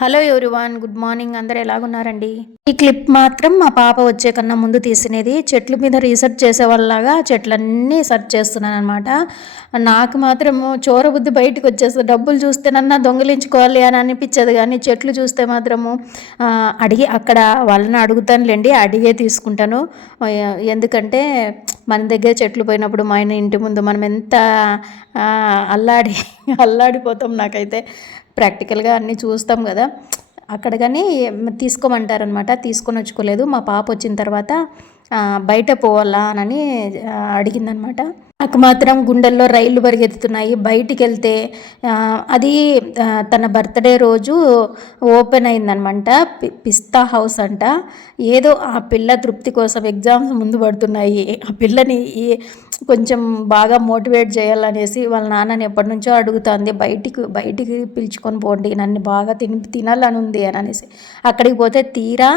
Hello everyone good morning. అందరు ఎలాగున్నారండి? ఈ clip మాత్రం మా పాప వచ్చే కన్నా ముందు తీసినది. చెట్ల మీద రీసెర్చ్ చేసే వాళ్ళలాగా చెట్లన్నీ సెర్చ్ చేస్తున్నాను అనమాట నాకు మాత్రం చోరబుద్ధి బయటకు వచ్చేస్తుంది. డబ్బులు చూస్తేనన్నా దొంగిలించుకోవాలి అని అనిపించదు కానీ చెట్లు చూస్తే మాత్రము అడిగి అక్కడ వాళ్ళని అడుగుతానులేండి అడిగే తీసుకుంటాను. ఎందుకంటే మన దగ్గర చెట్లు పోయినప్పుడు మా ఆయన ఇంటి ముందు మనం ఎంత అల్లాడి అల్లాడిపోతాం నాకైతే. ప్రాక్టికల్గా అన్నీ చూస్తాం కదా. అక్కడ కానీ తీసుకోమంటారనమాట. తీసుకొని వచ్చుకోలేదు మా పాప వచ్చిన తర్వాత బయట పోవాలా? అని అడిగిందనమాట. నాకు మాత్రం గుండెల్లో రైళ్ళు పరిగెత్తుతున్నాయి. బయటికి వెళ్తే అది తన బర్త్డే రోజు ఓపెన్ అయిందనమాట. పి- పిస్తా హౌస్ అంట. ఏదో ఆ పిల్ల తృప్తి కోసం ఎగ్జామ్స్ ముందు పడుతున్నాయి. ఆ పిల్లని కొంచెం బాగా మోటివేట్ చేయాలనేసి వాళ్ళ నాన్నని ఎప్పటి నుంచో అడుగుతుంది. బయటికి బయటికి పిలుచుకొని పోండి నన్ను బాగా తిని తినాలని ఉంది అని అనేసి. అక్కడికి పోతే తీరా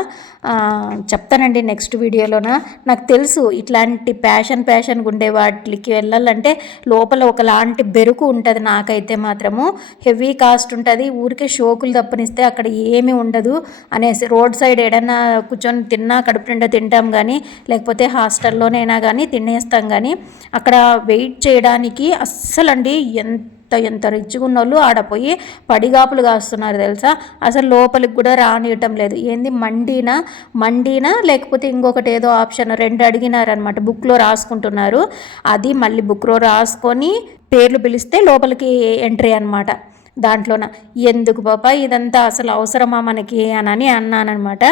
చెప్తానండి నెక్స్ట్ వీడియోలోన. నాకు తెలుసు ఇట్లాంటి ప్యాషన్ ప్యాషన్గా ఉండే వాటికి వెళ్ళాలంటే లోపల ఒకలాంటి బెరుకు ఉంటుంది నాకైతే మాత్రము. హెవీ కాస్ట్ ఉంటుంది. ఊరికే షోకులు తప్పనిస్తే అక్కడ ఏమీ ఉండదు అనేసి రోడ్ సైడ్ ఏడైనా కూర్చొని తిన్నా కడుపు నిండా తింటాం కానీ లేకపోతే హాస్టల్లోనైనా కానీ తినేస్తాం కానీ అక్కడ వెయిట్ చేయడానికి అస్సలండి ఎంత ఎంత రిచ్గా ఉన్నోళ్ళు వాళ్ళు పడిగాపులు కాస్తున్నారు తెలుసా? అసలు లోపలికి కూడా రానియటం లేదు. ఏంది? మండీనా? మండీనా? లేకపోతే ఇంకొకటి ఏదో ఆప్షన్ రెండు అడిగినారనమాట బుక్లో రాసుకుంటున్నారు. అది మళ్ళీ బుక్లో రాసుకొని పేర్లు పిలిస్తే లోపలికి ఎంట్రీ అనమాట దాంట్లోన ఎందుకు పాప? ఇదంతా అసలు అవసరమా మనకి? అని అన్నానమాట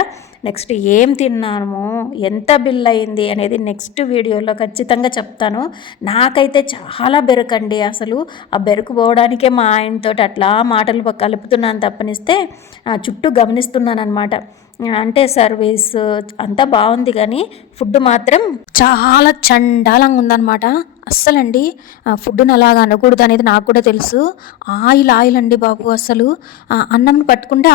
నెక్స్ట్ ఏం తిన్నాము ఎంత బిల్ అయింది అనేది నెక్స్ట్ వీడియోలో ఖచ్చితంగా చెప్తాను. నాకైతే చాలా బెరకండి అసలు. ఆ బెరుకు పోవడానికే మా ఆయనతో అట్లా మాటలు కలుపుతున్నాను తప్పనిస్తే ఆ, చుట్టూ గమనిస్తున్నాను అనమాట అంటే సర్వీస్ అంతా బాగుంది కానీ ఫుడ్ మాత్రం చాలా చండాలంగా ఉందన్నమాట. అస్సలండి ఫుడ్ని అలాగ అనకూడదు అనేది నాకు కూడా తెలుసు. ఆయిల్ ఆయిల్ అండి బాబు అసలు అన్నం పట్టుకుంటే